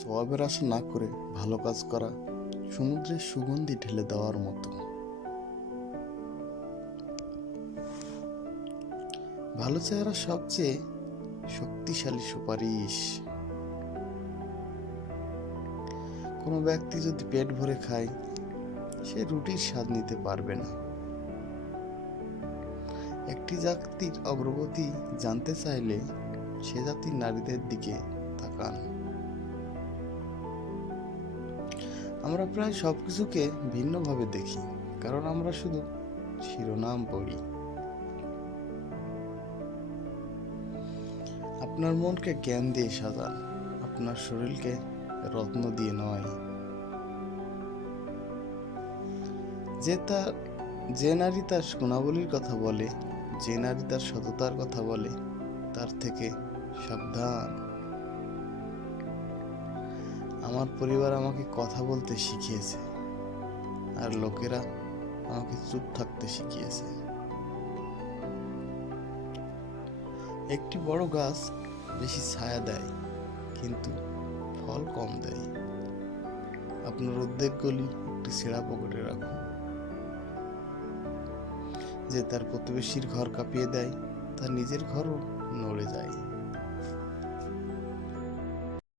সওয়াবের আশা না করে ভালো কাজ করা সমুদ্রের সুগন্ধি ঢেলে দেওয়ার মতো। ভালো চেহারা সবচেয়ে শক্তিশালী সুপারিশ। কোনো ব্যক্তি যদি পেট ভরে খায়, সে রুটির স্বাদ নিতে পারবে না। একটি জাতির অগ্রগতি জানতে চাইলে সে জাতির নারীদের দিকে তাকান। আমরা প্রায় সবকিছুকে ভিন্নভাবে দেখি, কারণ আমরা শুধু শিরোনাম পড়ি। আপনার মনকে জ্ঞান দিয়ে সাজান, আপনার শরীরকে রত্ন দিয়ে নয়। যে নারী তার গুণাবলীর কথা বলে, যে নারী তার সততার কথা বলে, তার থেকে সাবধান। আমার পরিবার আমাকে কথা বলতে শিখিয়েছে, আর লোকেরা আমাকে চুপ থাকতে শিখিয়েছে। একটি বড় গাছ বেশি ছায়া দেয়, কিন্তু ফল কম দেয়। আপনার উদ্বেগগুলি একটি ছেঁড়া পকেটে রাখুন। যে তার প্রতিবেশীর ঘর কাঁপিয়ে দেয়, তার নিজের ঘরও নড়ে যায়।